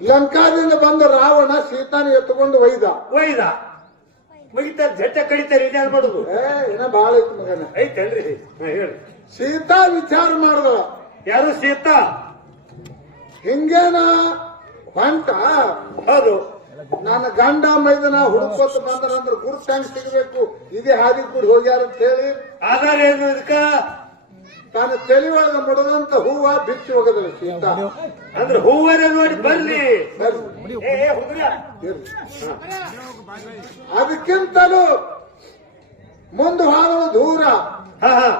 ಲಂಕಾದಿಂದ ಬಂದ ರಾವಣ ಸೀತಾನ ಎತ್ತುಕೊಂಡು ಒಯ್ದ. ಒಯ್ದ. ಮುಗಿತಾರ ಜಟ್ಟ ಕಡಿತಾರ ಇನ್ಯಾರು ಮಾಡುದು ಏ ಇನ್ನ ಬಾಳ ಐತಿ ಮಗನ. ಐತೇನ್ರಿ ಹಾ, ಹೇಳಿ. ಸೀತಾ ವಿಚಾರ ಮಾಡ್ದ. ಯಾರು ಸೀತಾ? ಹಿಂಗೇನ ಹೊಂಟ? ಹೌದು. ನನ್ನ ಗಂಡ ಮೈದನ ಹುಡುಕೋತ ಬಂದ್ರಂದ್ರ ಗುರು ಹೆಂಗ್ ಸಿಗಬೇಕು. ಇದೇ ಹಾದಿ ಕೂಡ ಹೋಗ್ಯಾರ ಅಂತ ಹೇಳಿ ಆಧಾರ ಏನು ಇದಕ್ಕ? ತಾನು ತಲೆ ಒಳಗೆ ಮುಡದಂತ ಹೂವ ಬಿಚ್ಚಿ ಹೋಗದ ಸೀತಾ ಅಂದ್ರೆ ಹೂವರ ನೋಡಿ ಬರ್ಲಿ. ಅದಕ್ಕಿಂತಲೂ ಮುಂದೆ ಹಾಳು ದೂರ. ಹಾ ಹಾ.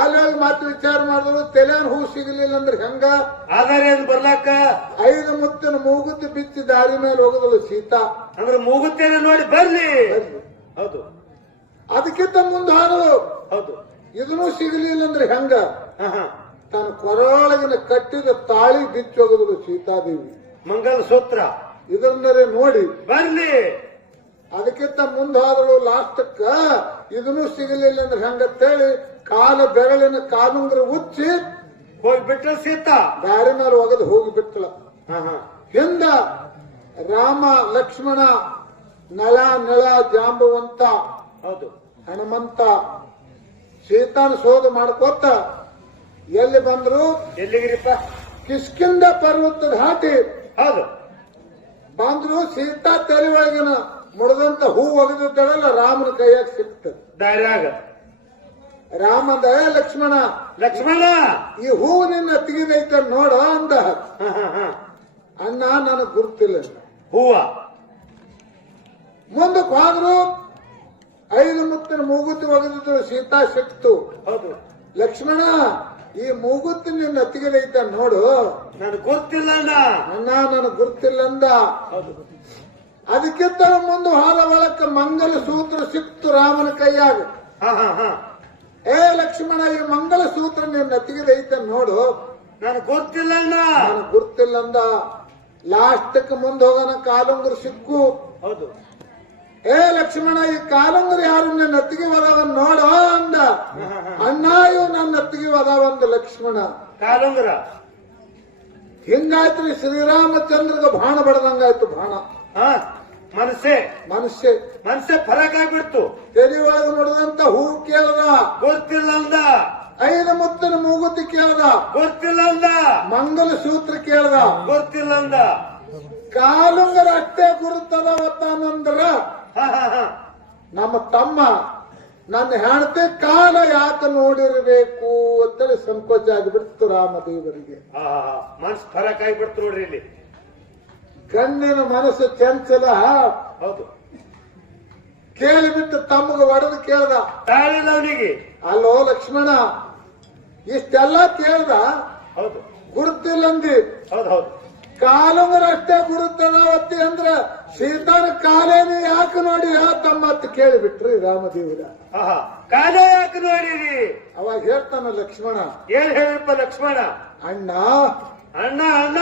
ಅಲ್ಲಿ ಮಾತು ವಿಚಾರ ಮಾಡಿದ್ರು ತಲೆಯನ್ ಹೂ ಸಿಗಲಿಲ್ಲ ಅಂದ್ರೆ ಹೆಂಗ? ಆದರೆ ಏನು ಬರ್ಲಾಕ? ಐದು ಮುತ್ತಿನ ಮೂಗುತ್ತು ಬಿಚ್ಚಿ ದಾರಿ ಮೇಲೆ ಹೋಗದಳು ಸೀತಾ. ಅಂದ್ರೆ ಮೂಗುತ್ತೇನೆ ನೋಡಿ ಬರ್ಲಿ. ಹೌದು. ಅದಕ್ಕಿಂತ ಮುಂದೆ ಹೋದಳು ಹೌದು. ಇದನ್ನು ಸಿಗಲಿಲ್ಲ ಅಂದ್ರೆ ಹೆಂಗ ತನ್ನ ಕೊರೊಳಗಿನ ಕಟ್ಟಿದ ತಾಳಿ ಬಿಚ್ಚಿ ಹೋಗದಳು ಸೀತಾದೇವಿ. ಮಂಗಲ ಸೂತ್ರ ಇದನ್ನರೇ ನೋಡಿ. ಬರ್ಲಿ. ಅದಕ್ಕಿಂತ ಮುಂದಾದಳು ಲಾಸ್ಟ್ಕ ಲಾಸ್ಟಕ್ಕ ಇದನ್ನು ಸಿಗಲಿಲ್ಲ ಅಂದ್ರೆ ಹೆಂಗತ್ತೇಳಿ? ಕಾಲ ಬೆರಳಿನ ಕಾಲುಂಗ್ರ ಉಚ್ಚಿ ಹೋಗ್ಬಿಟ್ರ ಸೀತಾ. ದಾರಿ ಮೇಲೆ ಹೋಗದ್ ಹೋಗಿ ಬಿಟ್ಟಳ ಹಾ ಹಾ ಹಿಂದ ರಾಮ ಲಕ್ಷ್ಮಣ ನಳ ನಳ ಜಾಂಬವಂತ ಹೌದು. ಹನುಮಂತ ಸೀತಾನ ಶೋಧ ಮಾಡ್ಕೋತ ಎಲ್ಲಿ ಬಂದ್ರು ಎಲ್ಲಿಗಿರಿಪ್ಪ? ಕಿಸ್ಕಿಂದ ಪರ್ವತದ ಹಾಟಿ. ಹೌದು. ಬಂದ್ರು ಸೀತಾ ತಲೆ ಒಳಗಿನ ಮುಡದಂತ ಹೂ ಒಗೆದಿದ್ದಳಲ್ಲ ರಾಮನ ಕೈಯಾಗ ಸಿಕ್ತ. ದಾರ್ಯಾಗ ರಾಮಂದ ದಯ ಲಕ್ಷ್ಮಣ. ಲಕ್ಷ್ಮಣ! ಈ ಹೂವು ನಿನ್ನ ತೆಗಿದೈತ ನೋಡ ಅಂದ. ಅಣ್ಣ ನನಗ್ ಗುರ್ತಿಲ್ಲ. ಹೂವ. ಮುಂದಕ್ಕೆ ಹೋದ್ರು ಐದು ಮುತ್ತಿನ ಮೂಗುತಿ ಒಗೆದಿದ್ದು ಸೀತಾ ಸಿಕ್ತು ಹೌದು. ಲಕ್ಷ್ಮಣ ಈ ಮೂಗುತ್ತಿ ನಿನ್ನ ತೆಗಿದೈತೆ ನೋಡು. ನನ್ ಗೊತ್ತಿಲ್ಲ ಅಣ್ಣ. ಅಣ್ಣ ಗೊತ್ತಿಲ್ಲ ಅಂದ. ಅದಕ್ಕಿಂತ ಮುಂದೆ ಹಾಲ ಒಳಕ್ಕೆ ಮಂಗಲ ಸೂತ್ರ ಸಿಕ್ತು ರಾಮನ ಕೈಯಾಗ. ಹಾ ಹಾ ಹಾ. ಏ ಲಕ್ಷ್ಮಣ ಈ ಮಂಗಲ ಸೂತ್ರ ನಿನ್ನ ತೆಗೆದೈತೆ ನೋಡು. ನನ್ ಗೊತ್ತಿಲ್ಲ ನನ್ ನನಗ್ ಗುರ್ತಿಲ್ಲ ಅಂದ. ಮುಂದೆ ಹೋಗೋಣ ಕಾಲುಂಗ್ರು ಸಿಕ್ಕು. ಹೌದು. ಏ ಲಕ್ಷ್ಮಣ ಈ ಕಾಲಂದ್ರೆ ಯಾರು ನನ್ನ ಅತ್ತಿಗೆ ಒದವ ನೋಡು ಅಂದ. ಅಣ್ಣ ಇವು ನನ್ನ ನತ್ತಿಗೆ ಒದವಂದ ಲಕ್ಷ್ಮಣ. ಕಾಲುಂಗರ ಹಿಂಗಾಯ್ತು ಶ್ರೀರಾಮಚಂದ್ರಗ ಬಾಣ ಬಡದಂಗಾಯ್ತು ಬಾಣ. ಮನಸ್ಸೆ. ಮನುಷ್ಯ ಮನಸ್ಸೆ ಫರಕ್ ಆಗ್ಬಿಡ್ತು ತೆರಿ ಒಳಗೆ ನೋಡಿದಂತ ಹೂ ಕೇಳದ. ಗೊತ್ತಿಲ್ಲ ಅಂದ ಐದು ಮುತ್ತಿನ ಮೂಗುತಿ ಕೇಳದ. ಗೊತ್ತಿಲ್ಲ ಅಂದ ಮಂಗಲ ಸೂತ್ರ ಕೇಳದ. ಗೊತ್ತಿಲ್ಲ ಅಂದ ಕಾಲುಂಗರ ಅಷ್ಟೇ ಗುರುತದ ಒತ್ತಾನಂದ್ರ ನಮ್ಮ ತಮ್ಮ ನನ್ನ ಹೆಂಡತಿ ಕಾಲ ಯಾಕೆ ನೋಡಿರಬೇಕು ಅಂತೇಳಿ ಸಂಕೋಚ ಆಗಿಬಿಡ್ತು ರಾಮದೇವರಿಗೆ. ಮನಸ್ಸು ಫರಕ್ ಆಗಿಬಿಡ್ತು ನೋಡ್ರಿ ಇಲ್ಲಿ. ಗಣ್ಯನ ಮನಸ್ಸು ಚಂಚಲ. ಹೌದು. ಕೇಳಿಬಿಟ್ಟು ತಮ್ಮಗೆ ಒಡೆದು ಕೇಳ್ದ. ಅವನಿಗೆ. ಅಲ್ಲೋ ಲಕ್ಷ್ಮಣ ಇಷ್ಟೆಲ್ಲ ಕೇಳ್ದ? ಹೌದು. ಗುರುತಿಲ್ಲಂದಿ. ಹೌದು ಹೌದು. ಕಾಲುಂಗರ ಅಷ್ಟೇ ಗುರುತದ ಒತ್ತಿ ಅಂದ್ರ ಸೀತಾನ ಕಾಲೇನಿ ಅಂತ ಕೇಳಿಬಿಟ್ರಿ ರಾಮದೇವರ. ಕಾಲ ಯಾಕೆ ನೋಡಿರಿ? ಅವಾಗ ಹೇಳ್ತಾನ ಲಕ್ಷ್ಮಣ. ಏನ್ ಹೇಳಿಪ್ಪ ಲಕ್ಷ್ಮಣ? ಅಣ್ಣ. ಅಣ್ಣ ಅಣ್ಣ!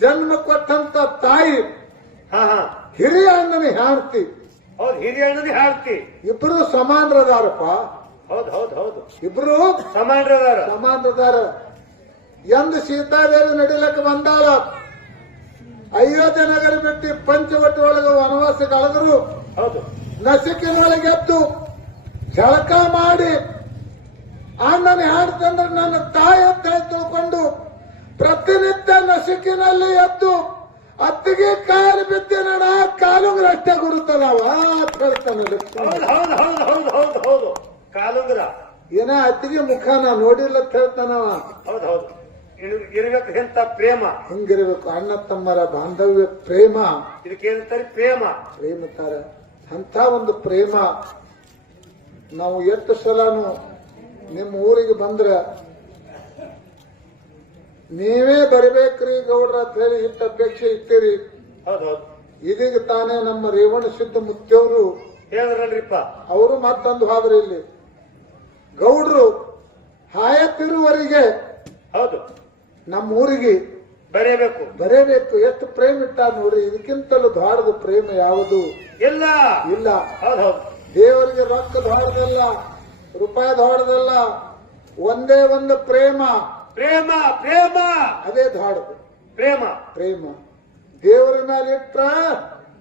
ಜನ್ಮ ಕೊಟ್ಟಂತ ತಾಯಿ. ಹಾ ಹಾ. ಹಿರಿಯ ಅಣ್ಣನ ಹಾರ್ತಿ ಹೌದು ಹಿರಿಯ ಅಣ್ಣನ ಹಾಡ್ತಿ. ಇಬ್ರು ಸಮಾನರದಾರಪ್ಪ ಹೌದು ಹೌದು ಹೌದು. ಇಬ್ರು ಸಮಾನರದಾರ ಸಮಾನರದಾರ ಎಂದು ಸೀತಾದೇವಿ ನಡಿಲಕ್ಕೆ ಬಂದಾಳ. ಅಯೋಧ್ಯ ನಗರ ಬಿಟ್ಟು ಪಂಚವಟಿ ಒಳಗೆ ವನವಾಸ ಕಳೆದ್ರು ನಸಿಕಿನೊಳಗೆ ಎದ್ದು ಜಳಕ ಮಾಡಿ ಅಣ್ಣನ ಹಾಡ್ತಂದ್ರೆ ನನ್ನ ತಾಯಿ ಅಂತ ತಿಳ್ಕೊಂಡು ಪ್ರತಿನಿತ್ಯ ನಸಿಕಿನಲ್ಲಿ ಎದ್ದು ಅತ್ತಿಗೆ ಕಾಲು ಬಿದ್ದಿನಡ ಕಾಲುಂಗ್ರ ಅಷ್ಟೇ ಗುರುತದವ ಅಂತ ಹೇಳ್ತಾನೆ ಹೌದು ಏನ ಅತ್ತಿಗೆ ಮುಖ ನಾ ನೋಡಿಲ್ಲ ಅಂತ ಹೇಳ್ತಾನವ. ಹೌದು ಹೌದು. ಇರ್- ಇರ್ಬೇಕು ಎಂತ ಪ್ರೇಮ? ಹೆಂಗಿರಬೇಕು? ಅಣ್ಣ ತಮ್ಮರ ಬಾಂಧವ್ಯ ಪ್ರೇಮ. ಇದಕ್ಕೆ ಏನಂತಾರೆ ಪ್ರೇಮ? ಪ್ರೇಮ ತಾರ. ಅಂತ ಒಂದು ಪ್ರೇಮ. ನಾವು ಎಷ್ಟು ಸಲನು ನಿಮ್ಮ ಊರಿಗೆ ಬಂದ್ರ ನೀವೇ ಬರಬೇಕ್ರಿ ಗೌಡ್ರ ಅಂತ ಹೇಳಿ ಇಷ್ಟ ಅಪೇಕ್ಷೆ ಇಟ್ಟಿರಿ. ಇದೀಗ ತಾನೇ ನಮ್ಮ ರೇವಣ ಸಿದ್ಧ ಮುತ್ಯವರು. ಹೇಳಿದ್ರಲ್ರಿಪ್ಪ. ಅವರು ಮತ್ತೊಂದು ಹಾದ್ರಿ ಇಲ್ಲಿ. ಗೌಡ್ರು ಹಾಯತ್ತಿರುವರಿಗೆ ಹೌದು. ನಮ್ಮ ಊರಿಗೆ ಬರೆಯಬೇಕು. ಬರೇಬೇಕು ಎಷ್ಟು ಪ್ರೇಮ ಇಟ್ಟ ನೋಡ್ರಿ ಇದಕ್ಕಿಂತಲೂ ದಾರದ ಪ್ರೇಮ ಯಾವುದು? ಇಲ್ಲ. ಇಲ್ಲ. ದೇವರಿಗೆ ರೊಕ್ಕ ದೊಡ್ಡದಲ್ಲ ರೂಪಾಯಿ ದೊಡ್ಡದಲ್ಲ ಒಂದೇ ಒಂದು ಪ್ರೇಮ. ಪ್ರೇಮ ಪ್ರೇಮ. ಅದೇ ದಾಡದು ಪ್ರೇಮ. ಪ್ರೇಮ. ದೇವರ ಇತ್ರ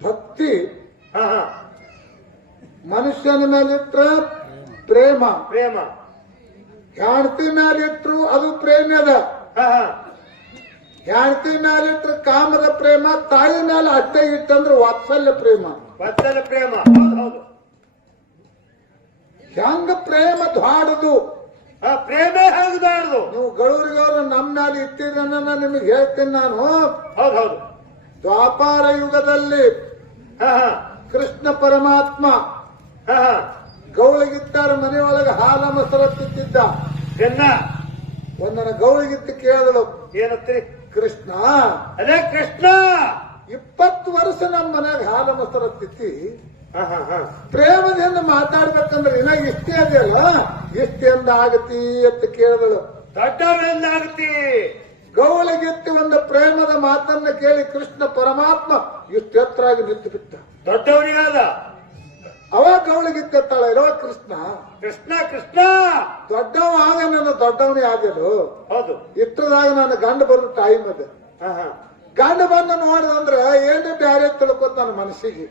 ಭಕ್ತಿ. ಹಾ ಹಾ. ಮನುಷ್ಯನ ಮೇಲಿಟ್ರ ಪ್ರೇಮ. ಪ್ರೇಮ. ಹೆಂಡತಿ ಇಟ್ಟರು ಅದು ಪ್ರೇಮದ ಹಾ ಹೆಂಡತಿ ಮ್ಯಾಲಿಟ್ರ ಕಾಮದ ಪ್ರೇಮ ತಾಯಿ ಮೇಲೆ ಅತ್ತೆ ಇಟ್ಟಂದ್ರ ವಾತ್ಸಲ್ಯ ಪ್ರೇಮ. ವಾತ್ಸಲ್ಯ ಪ್ರೇಮ. ಹೌದು ಹೆಂಗ ಪ್ರೇಮ ಧಾಡದು ಹಾ ಪ್ರೇಮ ಹಾಗಬಾರ್ದು ನೀವು ಗೌರಿಗೌರ ನಮ್ ಮೇಲೆ ಇಟ್ಟಿದ್ದನ್ನ ನಿಮಗೆ ಹೇಳ್ತೀನಿ ನಾನು. ಹೌದು ಹೌದು. ದ್ವಾಪಾರ ಯುಗದಲ್ಲಿ ಕೃಷ್ಣ ಪರಮಾತ್ಮ ಗೌಳಿಗಿತ್ತಾರ ಮನೆಯೊಳಗೆ ಹಾಲ ಮೊಸರ ತಿಂತಿದ್ದ ಎನ್ನ? ಒಂದನ ಗೌಳಿಗಿತ್ತು ಕೇಳಿದಳು ಏನತ್ರಿ? ಕೃಷ್ಣ. ಅದೇ ಕೃಷ್ಣ! ಇಪ್ಪತ್ತು ವರ್ಷ ನಮ್ಮ ಮನ್ಯಾಗ ಹಾಲ ಮೊಸರ ತಿತ್ತಿ ಹಾ ಹಾ ಹಾ. ಪ್ರೇಮದಿಂದ ಮಾತಾಡ್ಬೇಕಂದ್ರೆ ಇನ್ನ ಇಷ್ಟೇ ಅದೆಯಲ್ಲ ಇಷ್ಟೆಂದ ಆಗತಿ ಅಂತ ಕೇಳಿದಳು. ದೊಡ್ಡವರಿಂದ ಆಗತಿ? ಗೌಳಿಗೆತ್ತಿ ಒಂದು ಪ್ರೇಮದ ಮಾತನ್ನ ಕೇಳಿ ಕೃಷ್ಣ ಪರಮಾತ್ಮ ಇಷ್ಟೆತ್ತರಾಗಿ ನಿಂತು ಬಿಟ್ಟ ದೊಡ್ಡವನಿಗಾದ ಇರೋ ಕೃಷ್ಣ. ಕೃಷ್ಣ ಕೃಷ್ಣ! ದೊಡ್ಡವ ಆಗ ನನ್ನ ದೊಡ್ಡವನೇ ಆಗಲು ಹೌದು. ಇಟ್ಟದಾಗ ನನ್ನ ಗಂಡ ಬರು ತಾಯಿ ಮದ್ದೆ ಗಂಡ ಬಂದ ನೋಡಿದಂದ್ರ ಏನು ಬ್ಯಾರೆ ತಿಳ್ಕೊತ ನನ್ನ ಮನಸ್ಸಿಗೆ.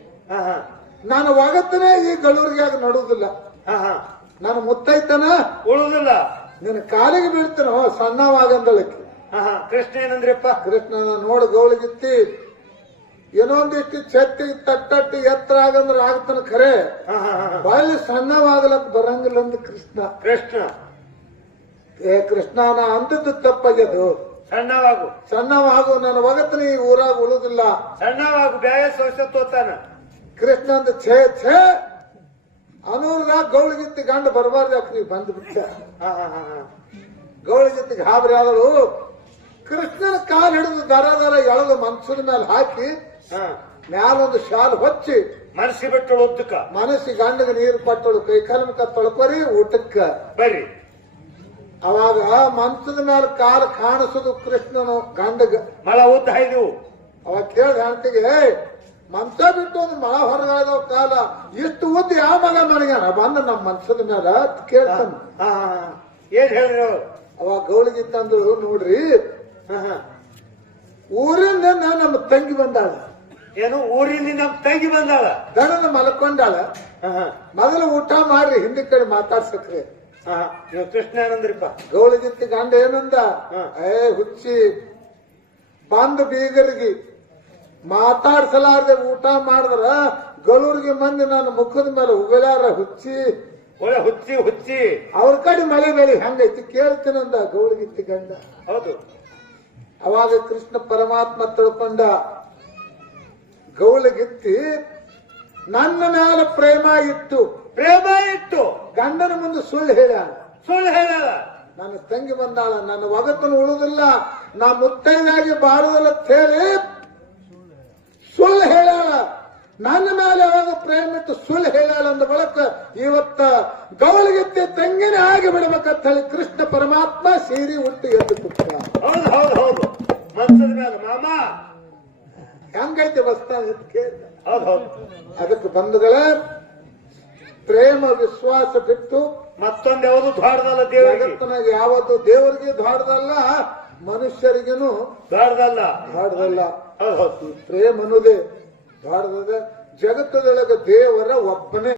ನಾನು ಒಗತ್ತನೇ ಈ ಗಳೂರಿಗಾಗ ನೋಡುದಿಲ್ಲ ನಾನು ಮುತ್ತೈತನ? ಉಳುದಿಲ್ಲ. ನಿನ್ನ ಕಾಲಿಗೆ ಬೀಳ್ತೇನೋ ಸಣ್ಣವಾಗಂದಳಕ್ಕೆ ಕೃಷ್ಣ ಏನಂದ್ರಪ್ಪ ಕೃಷ್ಣನ ನೋಡು ಗೌಳಿಗಿತ್ತಿ. ಚಟ್ಟಿ ಛತ್ತಿ ತಟ್ಟಟ್ಟಿ ಎತ್ತರ ಆಗಂದ್ರೆ ಆಗ್ತಾನ ಖರೆ. ಬಾಯಲ್ಲಿ ಸಣ್ಣವಾಗಲಕ್ ಬರಂಗಿಲ್ಲ ಅಂದ ಕೃಷ್ಣ. ಕೃಷ್ಣ. ಏ ಕೃಷ್ಣನ ನಾ ಅಂದದ್ದು ತಪ್ಪಾಗ್ಯದು. ಸಣ್ಣವಾಗು. ಸಣ್ಣವಾಗು ನನ್ನ ಒಗತನ ಈ ಊರಾಗ ಉಳುದಿಲ್ಲ. ಸಣ್ಣವಾಗು ಬ್ಯಾಯ ಸೋಸ ತೋತಾನ. ಕೃಷ್ಣ ಅಂದ ಛೇ ಛೇ ಅನೂರ್ದಾಗ ಗೌಳಿಗಿತ್ತಿ ಗಂಡ ಬರಬಾರ್ದು ನೀವು ಬಂದು ಬಿಟ್ಟ? ಗೌಳಿಗಿತ್ತಿ ಗಾಬರಿ ಆದಳು. ಕೃಷ್ಣನ ಕಾಲ್ ಹಿಡಿದು ದರ ದರ ಎಳೆದು ಮನ್ಸೂರ್ ಮೇಲೆ ಹಾಕಿ ಮ್ಯಾಲೊಂದು ಶಾಲ್ ಹೊಚ್ಚಿ ಮನಸ್ಸಿ ಬಿಟ್ಟಳು ಉದ್ದಕ್ಕ ಮನಸ್ಸಿಗೆ ಗಂಡಗ ನೀರು ಪಟ್ಟಳು ಕೈ ಕಾಲು ಮುಖ ತೊಳ್ಕೊರಿ ಊಟಕ್ಕ. ಬರ್ರಿ ಅವಾಗ ಮಂಚದ ಮೇಲೆ ಕಾಲ ಕಾಣಿಸೋದು ಕೃಷ್ಣನು ಗಂಡಗ. ಮಳ ಉದ್ದ ಹಾಯ್ದು. ಅವಾಗ ಕೇಳಿದ ಹೆಂಡತಿಗೆ ಮಂಚ ಬಿಟ್ಟು ಒಂದು ಮಳ ಹೊರಗಾದ ಕಾಲ ಇಷ್ಟು ಉದ್ದ ಯಾವ ಮಗ ಮನೆಗಾನ ಬಂದ ನಮ್ಮ ಮನ್ಸದ ಮೇಲೆ ಕೇಳ್ತಾನ. ಏನ್ ಹೇಳಿದ್ರು ಅವಾಗ ಗೌಳಿಗಿತ್ತಂದ್ರು ನೋಡ್ರಿ ಊರಿಂದ ನಮ್ಮ ತಂಗಿ ಬಂದಾಳ. ಏನು ಊರಿಂದ ನಮ್ ತಂಗಿ ಬಂದಾಳ. ದಣನ ಮಲ್ಕೊಂಡಾಳ. ಮೊದಲು ಊಟ ಮಾಡ್ರಿ ಹಿಂದಿ ಕಡೆ ಮಾತಾಡ್ಸಕ್ರಿ. ನೀವು ಕೃಷ್ಣ ಏನಂದ್ರಿಪ್ಪ? ಗೌಳಿಗಿತ್ತಿ ಗಂಡ ಏನಂದ. ಏ ಹುಚ್ಚಿ ಬಂದ ಬೀಗರಿಗೆ ಮಾತಾಡ್ಸಲಾರ್ದೆ ಊಟ ಮಾಡಿದ್ರ ಗಲೂರಿಗೆ ಮಂದಿ ನನ್ನ ಮುಖದ ಮೇಲೆ ಉಗಳಾರ ಹುಚ್ಚಿ. ಒಳ್ಳೆ ಹುಚ್ಚಿ ಹುಚ್ಚಿ. ಅವ್ರ ಕಡೆ ಮಳೆ ಬೆಳಿ ಹಂಗೈತಿ ಕೇಳ್ತೀನಂದ ಗೌಳಗಿತ್ತಿ ಗಂಡ. ಹೌದು. ಅವಾಗ ಕೃಷ್ಣ ಪರಮಾತ್ಮ ತಿಳ್ಕೊಂಡ ಗೌಳಿಗಿತ್ತಿ ನನ್ನ ಮೇಲೆ ಪ್ರೇಮ ಇತ್ತು. ಪ್ರೇಮ ಇತ್ತು. ಗಂಡನ ಮುಂದೆ ಸುಳ್ಳು ಹೇಳ ಸುಳ್ಳು ಹೇಳ ನನ್ನ ತಂಗಿ ಬಂದಾಳ ನನ್ನ ಒಗತನ ಉಳುದಿಲ್ಲ. ನಾ ಮುತ್ತೈದಾಗಿ ಬಾಳುದಿಲ್ಲ ಅಂತ ಹೇಳಿ ಸುಳ್ಳು ಹೇಳಾಳ ನನ್ನ ಮೇಲೆ ಯಾವಾಗ ಪ್ರೇಮ ಇತ್ತು ಸುಳ್ಳು ಹೇಳಾಳ ಅಂದ ಬಳಕ ಇವತ್ತ ಗೌಳಗಿತ್ತಿ ತಂಗಿನ ಆಗಿ ಬಿಡಬೇಕಂತ ಹೇಳಿ ಕೃಷ್ಣ ಪರಮಾತ್ಮ ಸೀರಿ ಉಟ್ಟು ಎದ್ದು ಕುಟ್ಟ ಹೌದು ಹೌದು ಹೌದು. ಮನ್ಸದ ಮೇಲೆ ಮಾಮ ಹೆಂಗೈತೆ ಹೌದು ಅದಕ್ಕೆ ಬಂಧುಗಳ ಪ್ರೇಮ ವಿಶ್ವಾಸ ಬಿಟ್ಟು ಮತ್ತೊಂದು ಯಾವುದು ದ್ವಾರದಲ್ಲ ದೇವರಿಗೆ? ಯಾವತ್ತು ದೇವರಿಗೆ ಧಾಡದಲ್ಲ ಮನುಷ್ಯರಿಗೇನು ದ್ವಾರದಲ್ಲ. ಈ ಪ್ರೇಮ ಅನ್ನೋದೇ ಧಾಡದ ಜಗತ್ತದೊಳಗೆ ದೇವರ ಒಬ್ಬನೇ.